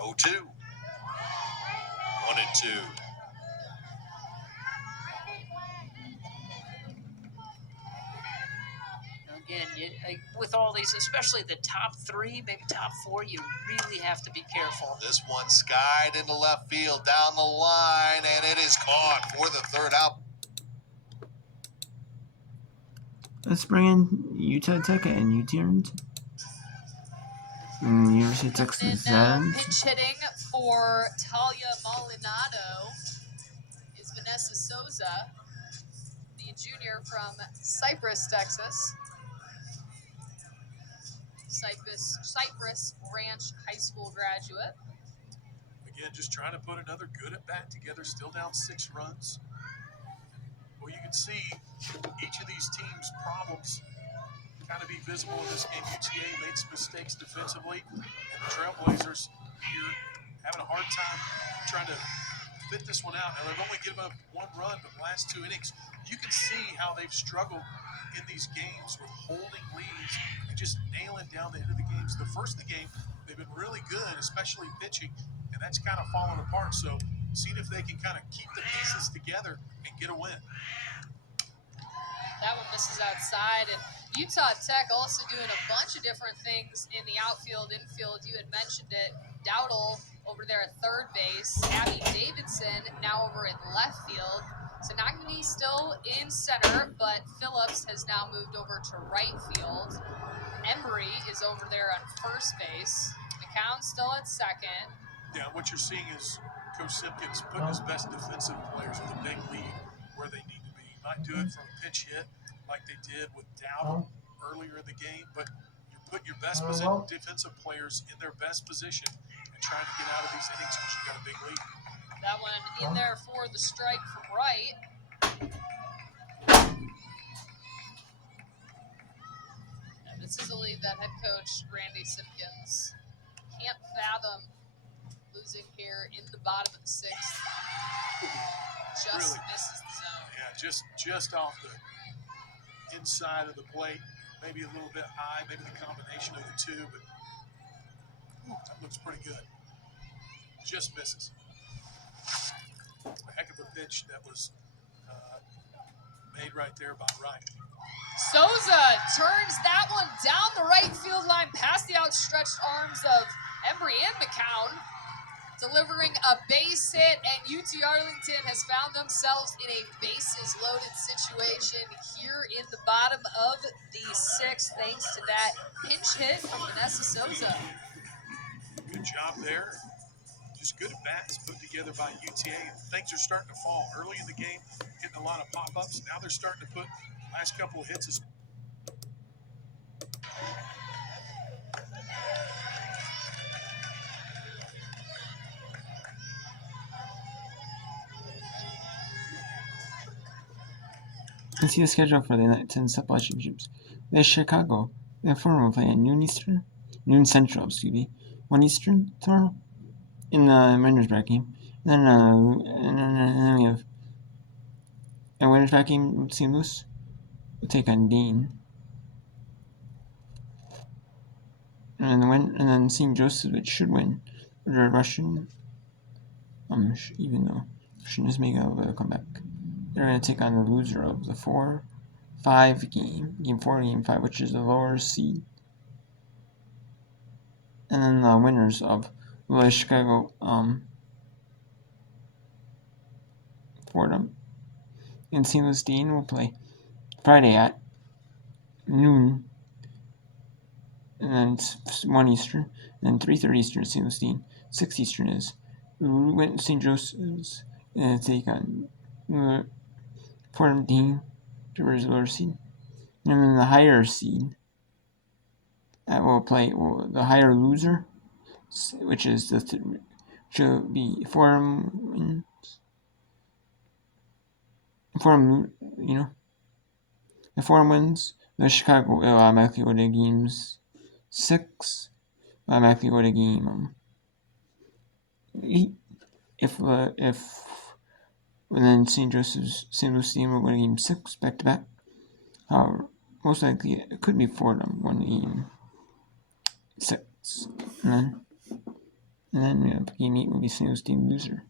0-2. 1-2. Again, with all these, especially the top three, maybe top four, you really have to be careful. This one skied into left field down the line, and it is caught for the third out. Let's bring in Utah Tech and U-turns. University of Texas. Pitch hitting for Talia Molinado is Vanessa Souza, the junior from Cypress, Texas. Cypress Ranch High School graduate. Again, just trying to put another good at bat together, still down 6 runs. Well, you can see each of these teams' problems kind of be visible in this game. UTA made some mistakes defensively, and the Trailblazers here having a hard time trying to fit this one out. Now, they've only given up 1 run, but the last 2 innings, you can see how they've struggled in these games with holding leads and just nailing down the end of the games. The first of the game, they've been really good, especially pitching, and that's kind of fallen apart. So, seeing if they can kind of keep the pieces together and get a win. That one misses outside, and Utah Tech also doing a bunch of different things in the outfield, infield. You had mentioned it. Dowdle over there at third base. Abby Davidson now over in left field. So Nagini still in center, but Phillips has now moved over to right field. Embry is over there on first base. McCown still at second. Yeah, what you're seeing is Coach Simpkins putting his best defensive players with a big lead where they need to be. You might do it from a pitch hit like they did with Dowdle earlier in the game, but you're putting your best defensive players in their best position and trying to get out of these innings because you got a big lead. That one in there for the strike from right. And this is a lead that head coach Randy Simpkins can't fathom losing here in the bottom of the 6th. Just Really misses the zone. Yeah, just off the inside of the plate, maybe a little bit high, maybe the combination of the two, but that looks pretty good. Just misses. A heck of a pitch that was made right there by Wright. Souza turns that one down the right field line past the outstretched arms of Embry and McCown, delivering a base hit, and UT Arlington has found themselves in a bases loaded situation here in the bottom of the 6th, thanks to that pinch hit from Vanessa Souza. Good job there. Just good at bats put together by UTA. Things are starting to fall early in the game, hitting a lot of pop-ups. Now they're starting to put last couple of hits. Let's see the schedule for the night 10 supply championships. There's Chicago. The former will play at noon Central, 1 Eastern tomorrow in the winners bracket game. And then we have a winners bracket game with St. Louis. We'll take on Dane. And then St. Joseph, which should win. They're Russian. Even though Russian is making a little bit of a comeback. They're going to take on the loser of the 4-5 game. Game 4, Game 5, which is the lower seed. And then the winners of the Chicago Fordham and St. Louis Dean will play Friday at noon. And then it's 1 Eastern. And then 3:30 Eastern is St. Louis Dean. 6 Eastern is St. Joseph's going to take on Fordham Dean, Rivers lower seed. And then the higher seed that will play the higher loser, which is should be Fordham, the Fordham wins. The Chicago will automatically go to games 6. Automatically go to game 8. And then St. Louis team will go to game 6 back to back. However, most likely it could be Fordham won game 6. And then And then we have game 8 will be St. Louis Dean loser.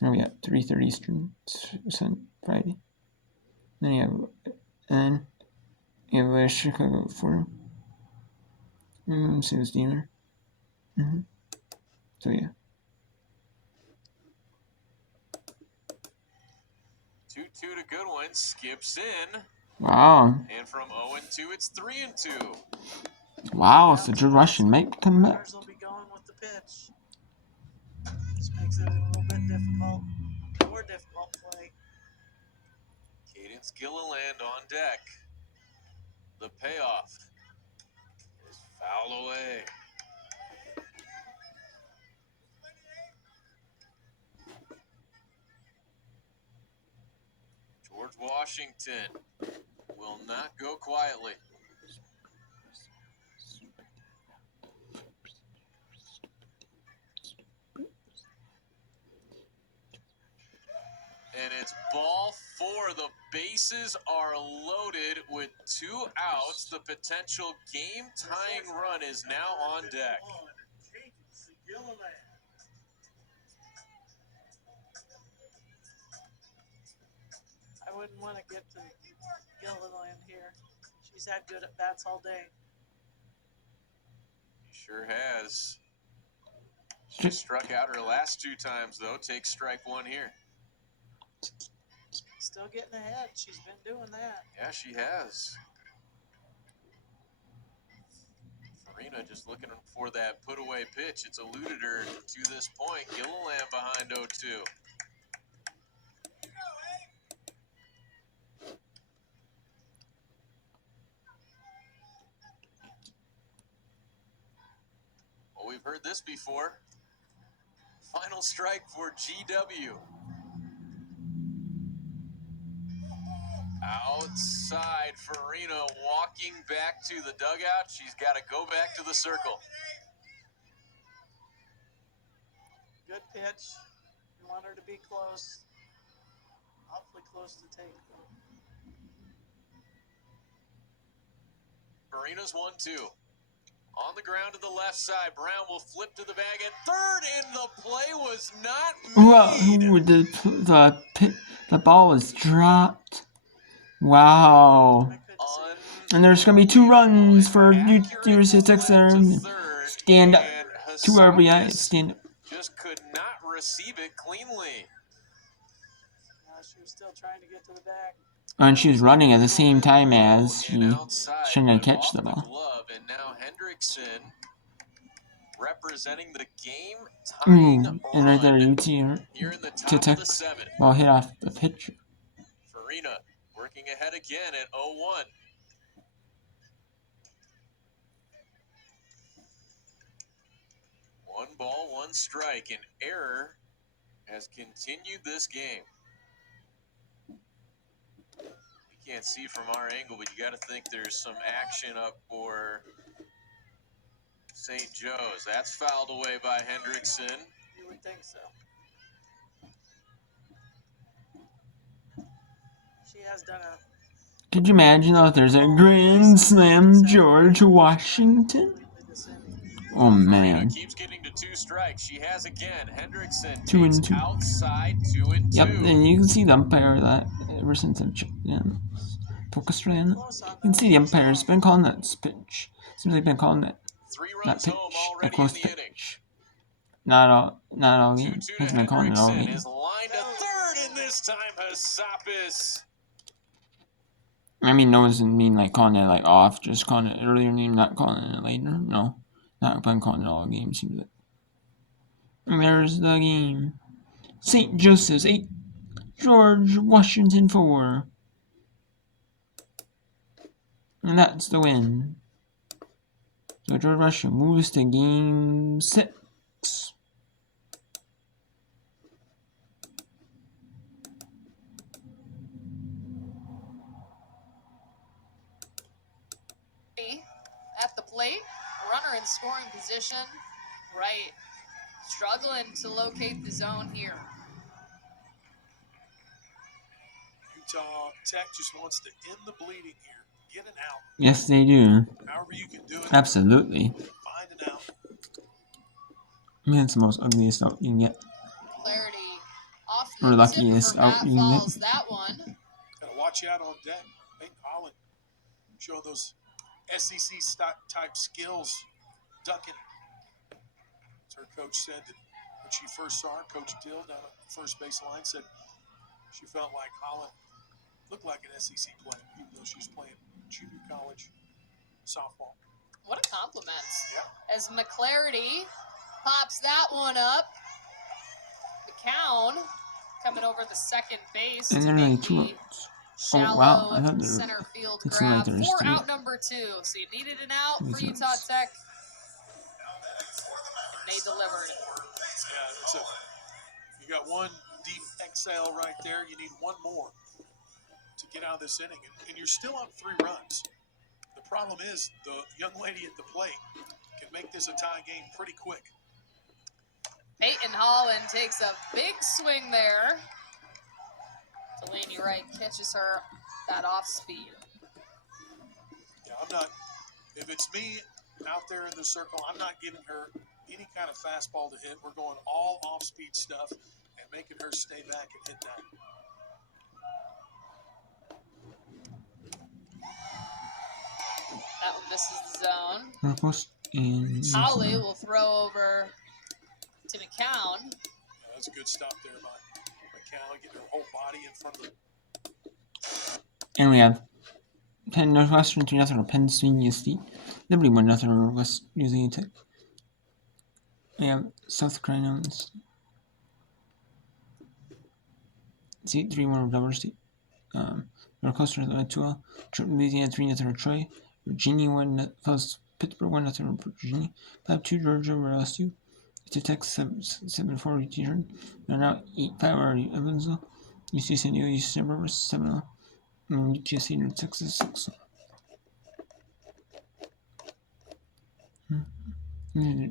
And we got 3:30 Eastern Friday. Then you have Chicago for St. Louis Deaner. So yeah. 2-2 to Goodwin, skips in. Wow. And from 0-2, it's 3-2. Wow, so George Washington might come back. Runners will be going with the pitch. This makes it a little bit difficult, more difficult play. Cadence Gilliland on deck. The payoff is foul away. George Washington will not go quietly. And it's ball 4. The bases are loaded with 2 outs. The potential game-tying run is now on deck. I wouldn't want to get to Gilliland here. She's had good at bats all day. He sure has. She struck out her last 2 times, though. Takes strike 1 here. Still getting ahead. She's been doing that. Yeah, she has. Farina just looking for that put-away pitch. It's eluded her to this point. Gilliland behind 0-2. Well, we've heard this before. Final strike for GW. Outside, Farina walking back to the dugout. She's got to go back to the circle. Good pitch. You want her to be close. Awfully close to take. Farina's 1-2. On the ground to the left side. Brown will flip to the bag at third, and the play was not made. Well, the ball was dropped. Wow. And there's going to be 2 runs for University of Texas. Stand up. 2 RBI. Stand up. Just could not receive it cleanly. She was still trying to get to the bag. And she was running at the same time as she was trying to catch the ball. Glove, and now Hendrickson representing the game. And right there you see her to Tech. Ball hit off the pitcher. Farina working ahead again at 0-1. One ball, 1 strike. An error has continued this game. You can't see from our angle, but you got to think there's some action up for St. Joe's. That's fouled away by Hendrickson. You would think so. She has done a... Could you imagine though if there's a Grand Slam George Washington? Oh man. Keeps getting to 2 strikes. She has again. Hendrickson 2-2. Outside 2-2. Yep, and you can see the umpire that ever since I've focused really on it. You can see the umpire's been calling that pitch. Seems like they've been calling that pitch, that close pitch. Not all game. He's been calling it all game. Is lined to third, and this time Hassapis. I mean, no doesn't mean like calling it like off, just calling it earlier name, not calling it later. No, not been calling it all game. Seems like. And there's the game. St. Joseph's 8, George Washington 4. And that's the win. So George Washington moves to game 6. At the plate, runner in scoring position, right, struggling to locate the zone here. Utah Tech just wants to end the bleeding here. Get an out. Yes, they do. However you can do it. Absolutely. Find an out. I mean, it's the most ugliest out you can get. Clarity off Or the tip luckiest for out Matt you can get. Falls. That one. Got to watch out on deck. Peyton Holland showing those SEC type skills, ducking. As her coach said that when she first saw her, Coach Dill down at the first base line said she felt like Holland looked like an SEC player, even though she was playing junior college softball. What a compliment. Yeah. As McClarity pops that one up. McCown coming over the second base And to there are only make 2 the outs. shallow Oh, wow. I thought center field it seemed like grab there was for 3. out number 2. So you needed an out for 3 Utah outs. Tech. They delivered. Yeah, it's you got one deep exhale right there. You need one more to get out of this inning, and you're still up 3 runs. The problem is the young lady at the plate can make this a tie game pretty quick. Peyton Holland takes a big swing there. Delaney Wright catches her that off speed. Yeah, I'm not. If it's me out there in the circle, I'm not giving her any kind of fastball to hit. We're going all off-speed stuff and making her stay back and hit that. That one misses the zone. Marcos and Holly will throw over to McCown. Yeah, that's a good stop there by McCown, getting her whole body in front of the. And we have Penn Northwestern 3-0 over Pennsylvania State. Liberty 1-0 over West Virginia Tech. We have South Carolina State 3-1 over Delaware State. North Coastal 2-0. Louisiana 3-0 over Troy. Virginia 1 falls Pittsburgh 1-0 over Virginia. 5-2 Georgia over LSU. Utah Tech 7-4 T-shirt. They're now 8-5 over Evansville. UC San Diego UC San Barbara 7-0. And UTSA North Texas 6-0. Mm-hmm.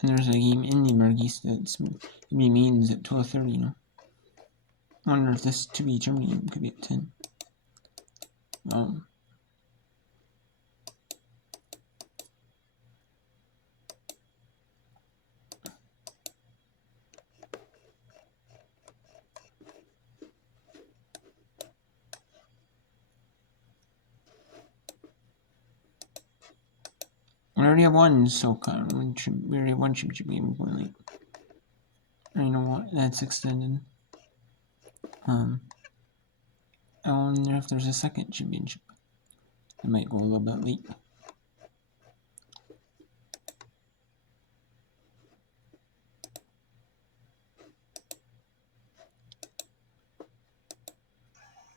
And there's a game in the Northeast that's means at 12:30. You know, I wonder if this to be Germany game could be at 10. We already have one SoCon. We already have one championship game going late. I know what, that's extended. I wonder if there's a second championship. It might go a little bit late.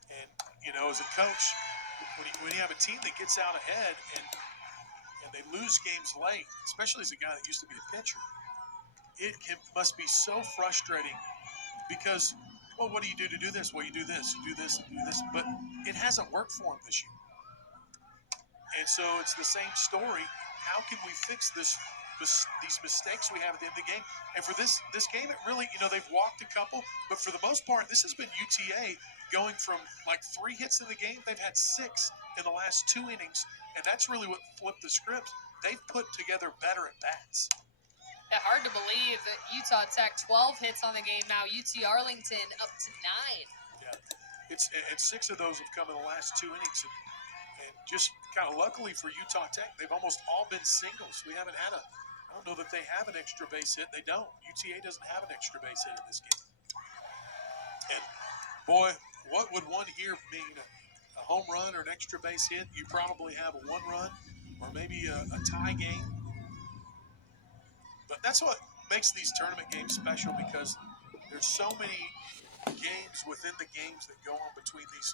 And you know, as a coach, when you have a team that gets out ahead and they lose games late, especially as a guy that used to be a pitcher, must be so frustrating because, well, what do you do to do this? Well, you do this, you do this, and do this. But it hasn't worked for him this year. And so it's the same story. How can we fix these mistakes we have at the end of the game? And for this game, it really, you know, they've walked a couple, but for the most part, this has been UTA going from like 3 hits in the game. They've had 6 in the last 2 innings, and that's really what flipped the script. They've put together better at bats. Yeah, hard to believe that Utah Tech 12 hits on the game now. UT Arlington up to 9. Yeah, and 6 of those have come in the last 2 innings. And just kind of luckily for Utah Tech, they've almost all been singles. We haven't had I don't know that they have an extra base hit. They don't. UTA doesn't have an extra base hit in this game. And boy, what would one here mean? A home run or an extra base hit? You probably have a 1 run or maybe a tie game. But that's what makes these tournament games special, because there's so many games within the games that go on between these